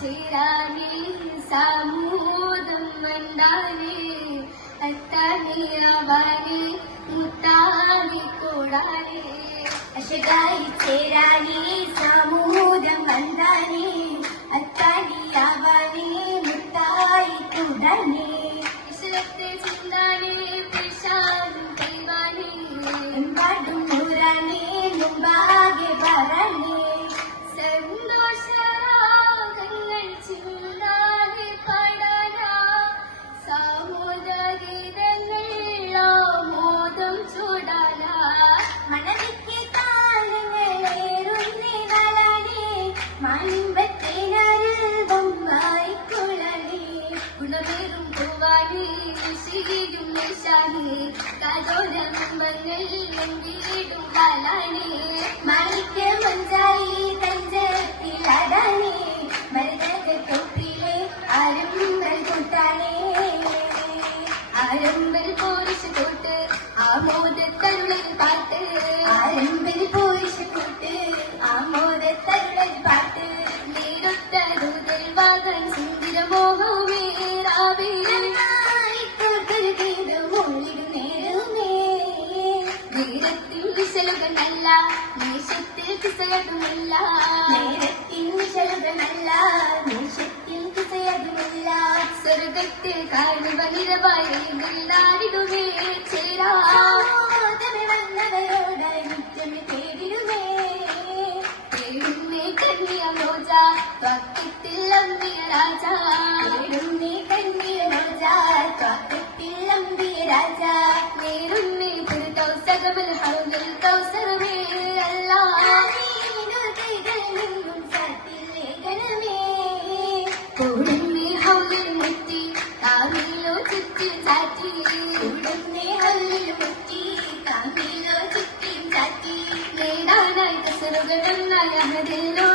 ചേരാനേ സാമൂതം വണ്ടാനേ അത്താനേ ആവാനേ മുത്താനേ കൂടാനേ കാതോരം മങ്ങൾ വീടും കാലാനേ മാണിക്യ കിസയതുമില്ല നേരത്തിൽ വിശലുകളല്ല നേശത്തിൽ കിസയതുമില്ല. സ്വർഗത്തിൽ കാണുക നിരവായി നാടിടുമേ ചേരാ. വന്നവരോട് നിത്യമേ തേടിടുമേ. തേടുന്നേ കന്യ റോജ ത്വക്കത്തിൽ അമ്മിയ രാജ. തേടുന്നേ കന്യ അമ്മിയ രാജ. I didn't know.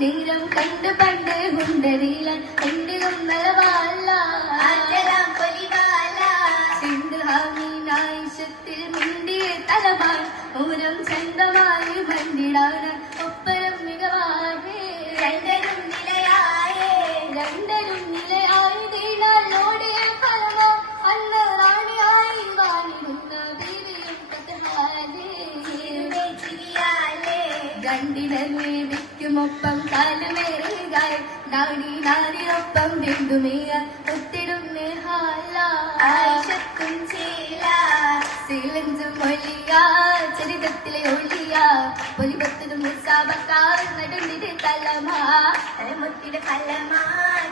നേരം കണ്ട് പണ്ട് ഉണ്ടറിയില്ല എന്റെ ഒന്നളവല്ല സിന്ധുഹാമീനായിഷത്തിൽ മുണ്ടിയ തലമായി ഓരം ചന്തമായി മണ്ടിടാണ് വിക്കുമൊപ്പം കാലമേറിയായി നാടി നാടിനൊപ്പം ബിന്ദുമേയ ഒത്തിടും ആയിഷത്തും ചേല സീലഞ്ചും ഒളിയ ചരിതത്തിലെ ഒളിയ. പൊലിപത്തിനും മുസാബക്കാൽ നടുന്നിടെ തലമാ. തലമുത്തിടെ ഫലമാ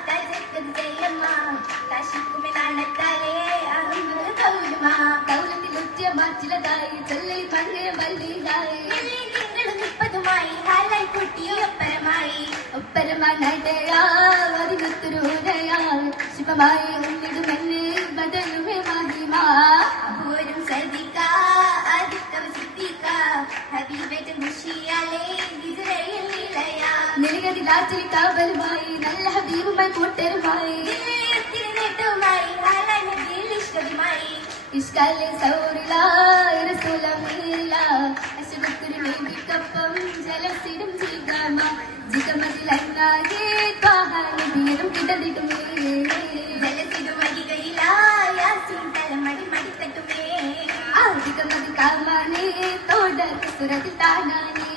തജക്കത് ചെയ്യമ്മാ കാശിക്കുമെ നാണത്താലേ അറുന്നത് കൗലുമാ. കൗലത്തിൽ ഉച്ച മാറ്റിലതായി ചൊല്ലി ഭംഗിയ വല്ലിതായി ഒപ്പരമാനടയാതിനൊത്തുരുടയാൽ ശിവമായി ഉന്നിടുമെന്ന് ബദലുമേ മഹിമ. അപൂരം സദിക്ക ആദിത്തവ സിദ്ധിക്ക. ഹബീബേറ്റ മുഷിയാലേ വിതുരയിൽ നിലയാ. നിലകതി ലാച്ചലി കാവലുമായി നല്ല ഹബീബുമായി കൂട്ടരുമായി. ഇഷ്കാലെ സൗറിലായ റസൂലമീല അശുഭക്കുരു കപ്പം ജലസിടും ജിഗമ கட்டமத்தில் அன்பாகி காகாலிதியிலும் கிட்டதிட்டுமே ஜலசிடும் அடிகளிலாயா சீந்தலமடி மடித்தட்டுமே ஆதிகமதி காமானே தோடர் சுரத்தில் தானானே.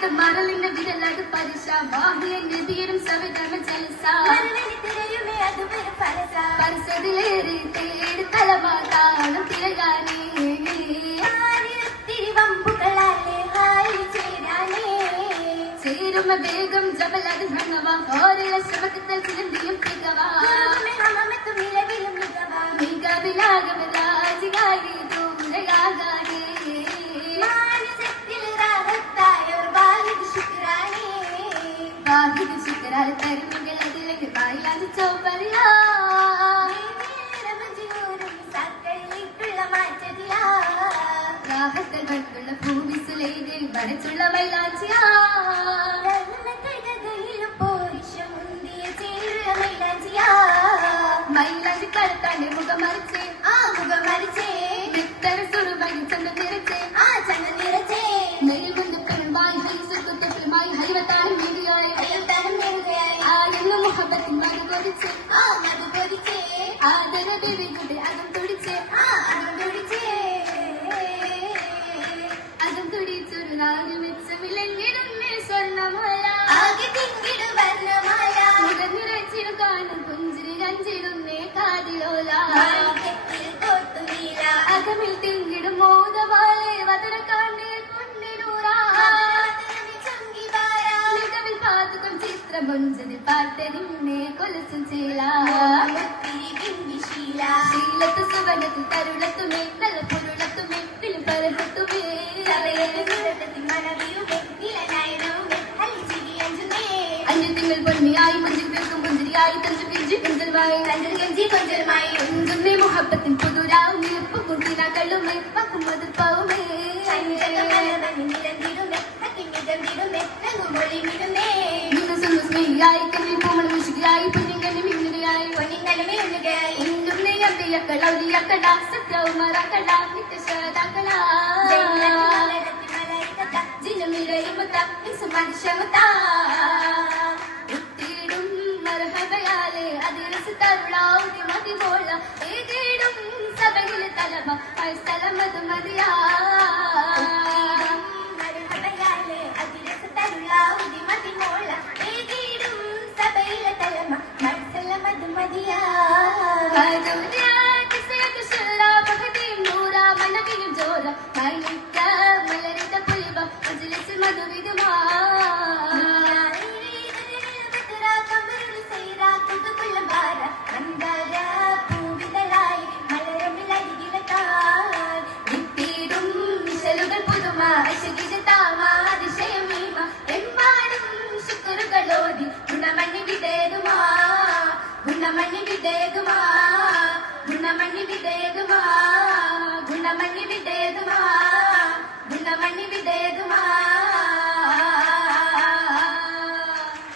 മാറിട മറലിന്റെ വിരലട് പരിശ വാഹിയ നിധിയരും സവിതമ മറുവഴി തിരയുമേ അത് വെറും പരസ. പരിസതിലേറി തേടി തലമാതാണം തിരകാനേ. ചേരുമ വേഗം ജബലത് ഭംഗവാ. ഓരോ ശ്രമത്തിൽ ചിലന്തിയും మనసుల మైలాచియా மைலாஜி கருத்தாண்டு முகமரிச்சே ஆ முகமரிச்சே மெத்தர சுடுபடி சந்த நிறச்சே ஆ சந்த நிறச்சே நெறி வந்து பெரும்பாய் ஹை சுக்கு தெப்பமாய் ஹைவத்தான மேடியாய் ஹைவத்தான மேடியாய் ஆ என்ன முகபத்தின் மது கொதிச்சே. ஆ மது கொதிச்சே ஆதர தேவி குடி அத ചിത്രമൊഞ്ചതിൽ പാട്ടരിന്നെ കൊലസും ചേല മുത്തിരി ബിംബിശീല ശീലത്ത് സുവനത്തിൽ തരുളത്തുമേ നല്ല നിലനായനവുമേ ഹലിച്ചിരി അഞ്ചുമേ. അഞ്ചു തിങ്കൾ പൊന്മിയായി മുഞ്ചിൽ പേർക്കും പുഞ്ചിരിയായി തഞ്ചു പിഞ്ചി കുന്തൽവായി കണ്ടൽ ഗഞ്ചി കൊഞ്ചലുമായി. കുഞ്ചുന്നേ മുഹബത്തിൻ പുതുരാവും ഇന്ദുന്നേ അബ്ബിയക്കള ഉലിയക്കട സത്യവുമറക്കട നിത്യശതാക്കള ജൈനത്തി മലരിക്കത്ത ജിനമിരയുമത്ത ഇസുമനുഷ്യമത്ത ഉത്തിടും മർഹബയാലെ അതിരസ് തരുളാവുതി മതിമോള ഏകേടും സഭയിൽ തലമ സ്ഥലമത് മതിയാ